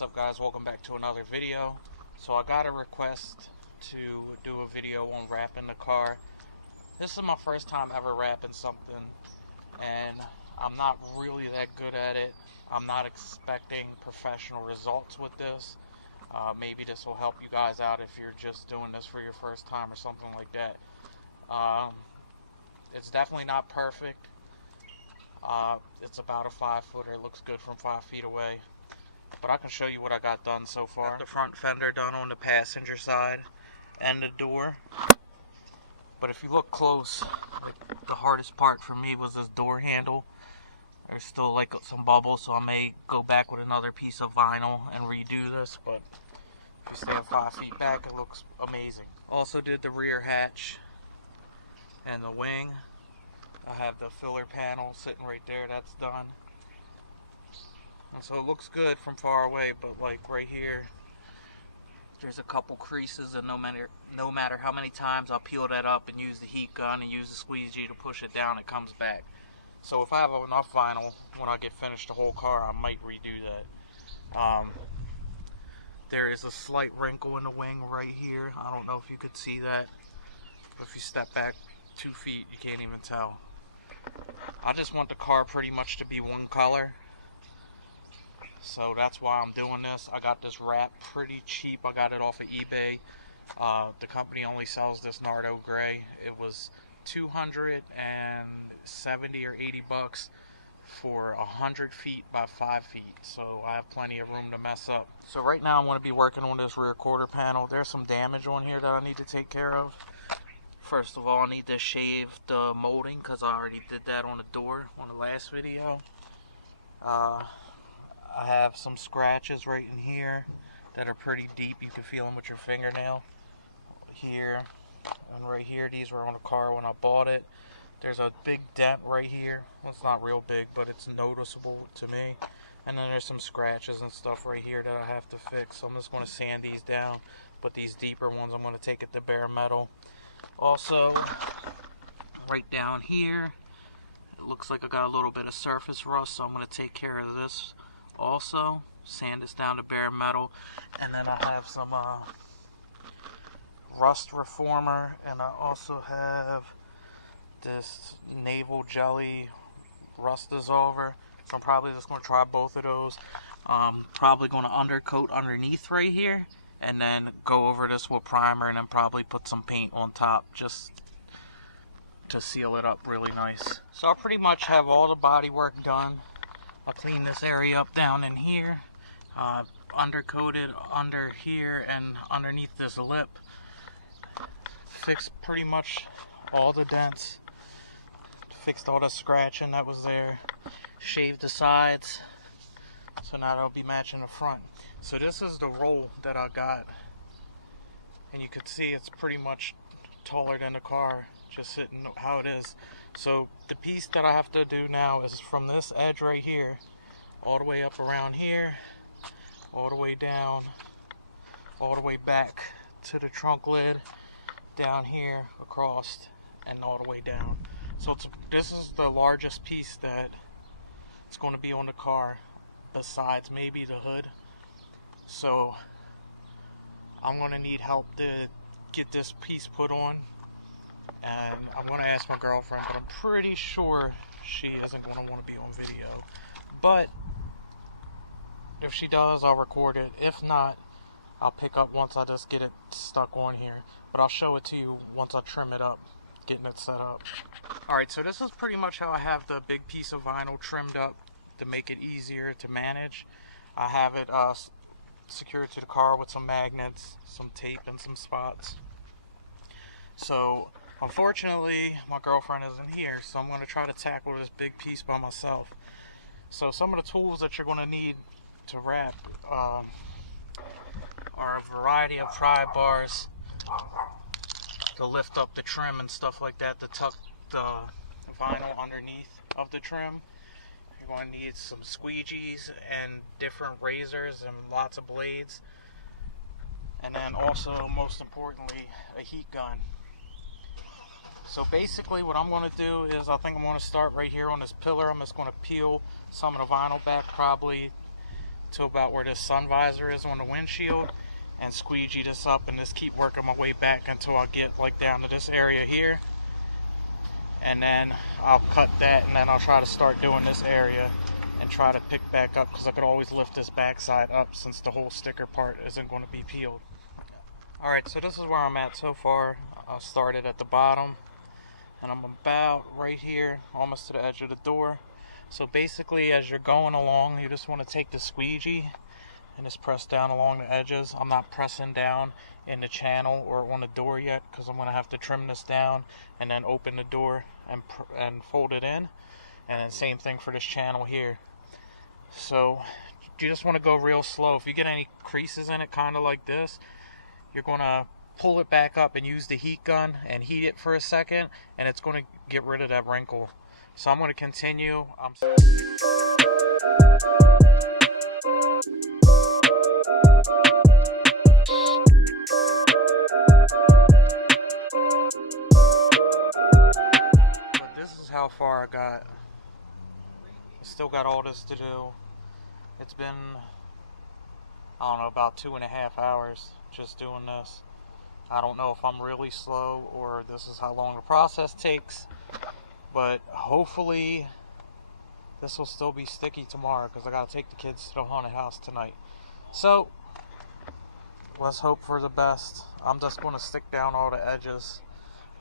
What's up, guys? Welcome back to another video. So I got a request to do a video on wrapping the car. This is my first time ever wrapping something, and I'm not really that good at it. I'm not expecting professional results with this. Maybe this will help you guys out if you're just doing this for your first time or something like that. It's definitely not perfect. It's about a 5-footer. It looks good from 5 feet away. But I can show you what I got done so far. Got the front fender done on the passenger side and the door. But if you look close, like, the hardest part for me was this door handle. There's still like some bubbles, so I may go back with another piece of vinyl and redo this. But if you stand 5 feet back, it looks amazing. Also did the rear hatch and the wing. I have the filler panel sitting right there. That's done. And so it looks good from far away, but like right here, there's a couple creases, and no matter how many times I'll peel that up and use the heat gun and use the squeegee to push it down, it comes back. So if I have enough vinyl when I get finished the whole car, I might redo that. There is a slight wrinkle in the wing right here. I don't know if you could see that. But if you step back 2 feet, you can't even tell. I just want the car pretty much to be one color. So that's why I'm doing this. I got this wrap pretty cheap. I got it off of eBay. The company only sells this Nardo gray. It was $270 or $80 for 100 feet by 5 feet. So I have plenty of room to mess up. So right now I'm going to be working on this rear quarter panel. There's some damage on here that I need to take care of. First of all, I need to shave the molding because I already did that on the door on the last video. I have some scratches right in here that are pretty deep. You can feel them with your fingernail. Here and right here. These were on the car when I bought it. There's a big dent right here. Well, it's not real big, but it's noticeable to me. And then there's some scratches and stuff right here that I have to fix. So I'm just going to sand these down. But these deeper ones, I'm going to take it to bare metal. Also, right down here, it looks like I got a little bit of surface rust, so I'm going to take care of this also. Sand this down to bare metal. And then I have some rust reformer, and I also have this naval jelly rust dissolver. So I'm probably just going to try both of those. Probably going to undercoat underneath right here, and then go over this with primer, and then probably put some paint on top just to seal it up really nice. So I pretty much have all the body work done. I'll clean this area up down in here, undercoated under here and underneath this lip. Fixed pretty much all the dents. Fixed all the scratching that was there. Shaved the sides. So now that'll be matching the front. So this is the roll that I got. And you can see it's pretty much taller than the car, just sitting how it is. So the piece that I have to do now is from this edge right here, all the way up around here, all the way down, all the way back to the trunk lid, down here, across, and all the way down. So this is the largest piece that it's going to be on the car, besides maybe the hood. So I'm going to need help to get this piece put on. And I'm going to ask my girlfriend, but I'm pretty sure she isn't going to want to be on video. But if she does, I'll record it. If not, I'll pick up once I just get it stuck on here. But I'll show it to you once I trim it up, getting it set up. Alright, so this is pretty much how I have the big piece of vinyl trimmed up to make it easier to manage. I have it secured to the car with some magnets, some tape, and some spots. So unfortunately, my girlfriend isn't here, so I'm going to try to tackle this big piece by myself. So some of the tools that you're going to need to wrap are a variety of pry bars to lift up the trim and stuff like that, to tuck the vinyl underneath of the trim. You're going to need some squeegees and different razors and lots of blades. And then also, most importantly, a heat gun. So basically what I'm going to do is, I think I'm going to start right here on this pillar. I'm just going to peel some of the vinyl back, probably to about where this sun visor is on the windshield and squeegee this up and just keep working my way back until I get like down to this area here, and then I'll cut that, and then I'll try to start doing this area and try to pick back up, because I could always lift this backside up since the whole sticker part isn't going to be peeled. Alright, so this is where I'm at so far. I started at the bottom and I'm about right here, almost to the edge of the door. So basically, as you're going along, you just want to take the squeegee and just press down along the edges. I'm not pressing down in the channel or on the door yet, because I'm going to have to trim this down and then open the door and fold it in. And then same thing for this channel here. So you just want to go real slow. If you get any creases in it, kind of like this, you're going to pull it back up and use the heat gun and heat it for a second, and it's going to get rid of that wrinkle. So I'm going to continue. But this is how far I got. Still got all this to do. It's been, I don't know, about 2.5 hours just doing this. I don't know if I'm really slow or this is how long the process takes, but hopefully this will still be sticky tomorrow, because I got to take the kids to the haunted house tonight. So let's hope for the best. I'm just going to stick down all the edges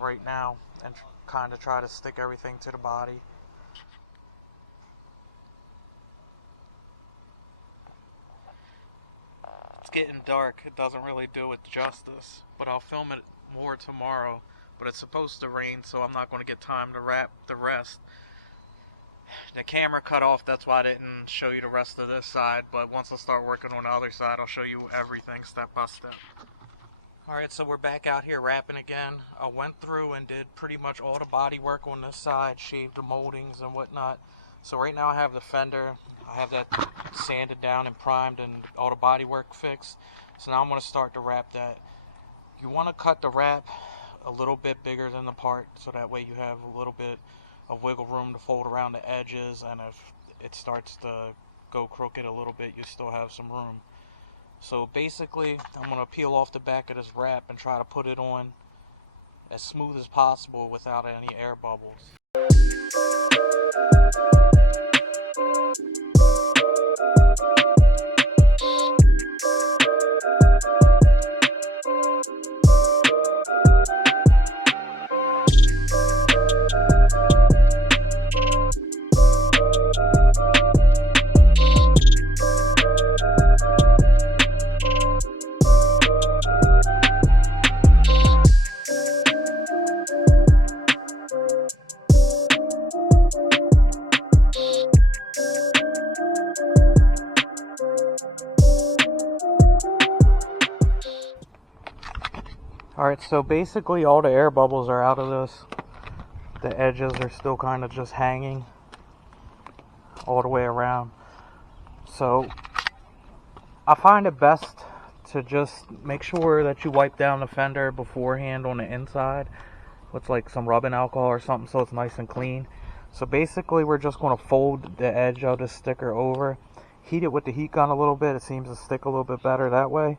right now and kind of try to stick everything to the body. It's getting dark. It doesn't really do it justice, but I'll film it more tomorrow. But it's supposed to rain, so I'm not going to get time to wrap the rest. The camera cut off, that's why I didn't show you the rest of this side, but once I start working on the other side, I'll show you everything step by step. Alright, so we're back out here wrapping again. I went through and did pretty much all the body work on this side, shaved the moldings and whatnot. So right now I have the fender, I have that sanded down and primed and all the body work fixed. So now I'm going to start to wrap that. You want to cut the wrap a little bit bigger than the part, so that way you have a little bit of wiggle room to fold around the edges, and if it starts to go crooked a little bit, you still have some room. So basically, I'm going to peel off the back of this wrap and try to put it on as smooth as possible without any air bubbles. Alright, so basically all the air bubbles are out of this. The edges are still kind of just hanging all the way around. So I find it best to just make sure that you wipe down the fender beforehand on the inside with like some rubbing alcohol or something, so it's nice and clean. So basically we're just going to fold the edge of this sticker over, heat it with the heat gun a little bit. It seems to stick a little bit better that way,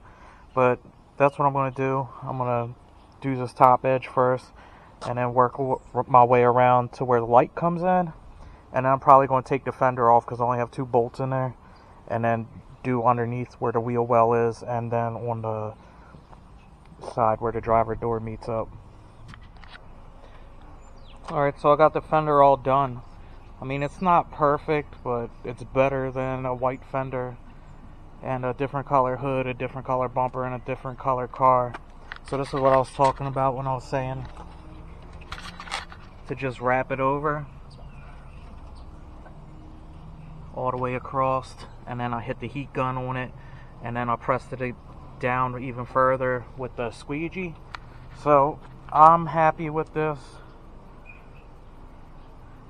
but that's what I'm going to do. I'm going to do this top edge first and then work my way around to where the light comes in, and then I'm probably going to take the fender off because I only have 2 bolts in there, and then do underneath where the wheel well is, and then on the side where the driver door meets up. Alright, so I got the fender all done. I mean, it's not perfect, but it's better than a white fender and a different color hood, a different color bumper, and a different color car. So this is what I was talking about when I was saying to just wrap it over all the way across, and then I hit the heat gun on it, and then I pressed it down even further with the squeegee. So I'm happy with this.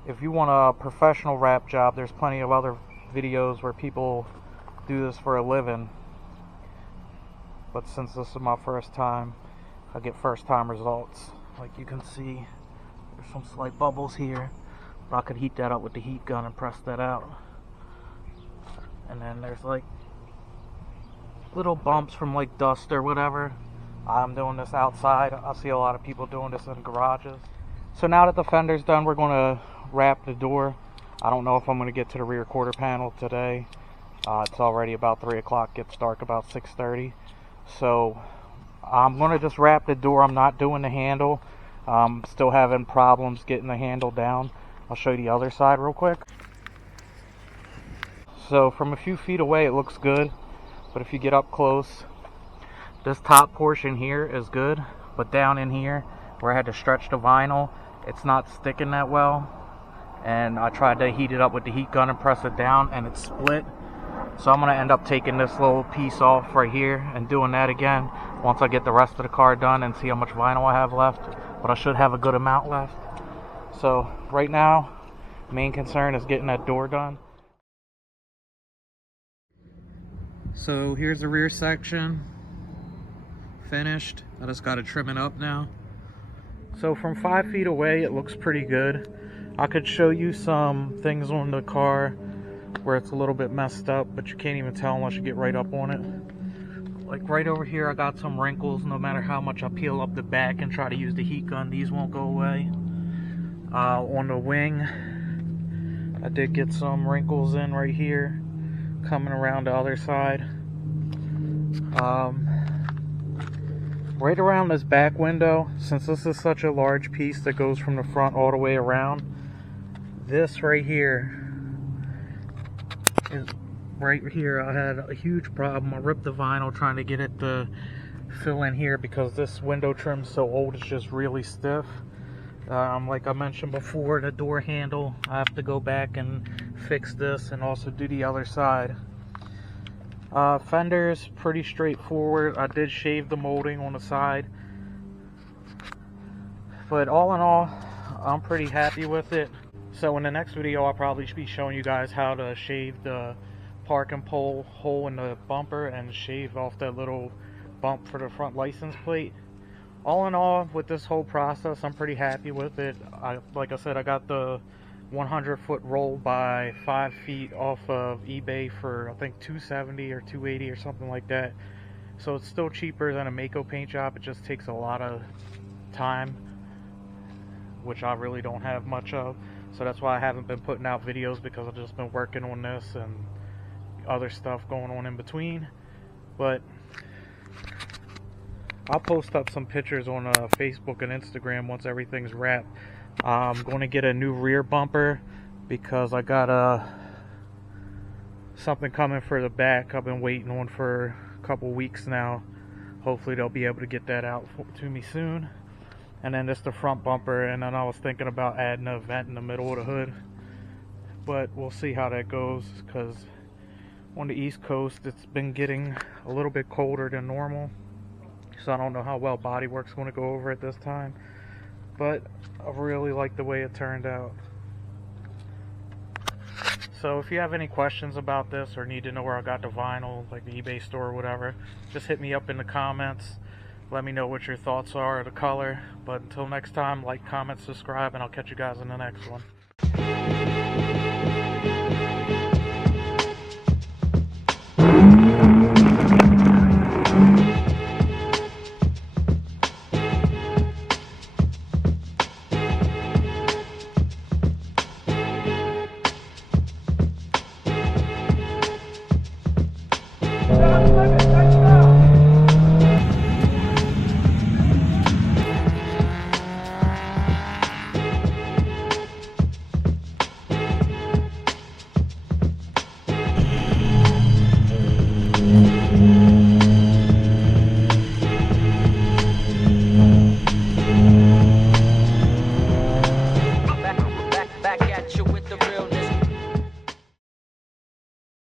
If you want a professional wrap job, there's plenty of other videos where people do this for a living, but since this is my first time, I get first time results. Like you can see, there's some slight bubbles here, but I could heat that up with the heat gun and press that out, and then there's like little bumps from like dust or whatever. I'm doing this outside. I see a lot of people doing this in garages. So now that the fender's done, we're going to wrap the door. I don't know if I'm going to get to the rear quarter panel today. It's already about 3 o'clock. Gets dark about 6:30. So I'm going to just wrap the door. I'm not doing the handle. Still having problems getting the handle down. I'll show you the other side real quick. So from a few feet away it looks good, but if you get up close, this top portion here is good, but down in here where I had to stretch the vinyl, it's not sticking that well. And I tried to heat it up with the heat gun and press it down, and it's split. So I'm going to end up taking this little piece off right here and doing that again once I get the rest of the car done and see how much vinyl I have left. But I should have a good amount left. So right now, main concern is getting that door done. So here's the rear section, finished. I just got to trim it up now. So from 5 feet away it looks pretty good. I could show you some things on the car where it's a little bit messed up, but you can't even tell unless you get right up on it. Like right over here I got some wrinkles. No matter how much I peel up the back and try to use the heat gun, these won't go away. On the wing I did get some wrinkles in right here, coming around the other side. Right around this back window, since this is such a large piece that goes from the front all the way around, this right here is right here. I had a huge problem. I ripped the vinyl trying to get it to fill in here because this window trim's so old, it's just really stiff. Like I mentioned before, the door handle, I have to go back and fix this and also do the other side. Fender's pretty straightforward. I did shave the molding on the side, but all in all, I'm pretty happy with it. So in the next video, I'll probably be showing you guys how to shave the parking pole hole in the bumper and shave off that little bump for the front license plate. All in all, with this whole process, I'm pretty happy with it. Like I said, I got the 100-foot roll by 5 feet off of eBay for I think $270 or $280 or something like that. So it's still cheaper than a Mako paint job. It just takes a lot of time, which I really don't have much of. So that's why I haven't been putting out videos, because I've just been working on this and other stuff going on in between. But I'll post up some pictures on Facebook and Instagram once everything's wrapped. I'm going to get a new rear bumper because I got something coming for the back I've been waiting on for a couple weeks now. Hopefully they'll be able to get that out to me soon. And then just the front bumper, and then I was thinking about adding a vent in the middle of the hood, but we'll see how that goes, because on the East Coast it's been getting a little bit colder than normal, so I don't know how well bodywork's going to go over at this time. But I really like the way it turned out. So if you have any questions about this or need to know where I got the vinyl, like the eBay store or whatever, just hit me up in the comments. Let me know what your thoughts are of the color. But until next time, like, comment, subscribe, and I'll catch you guys in the next one.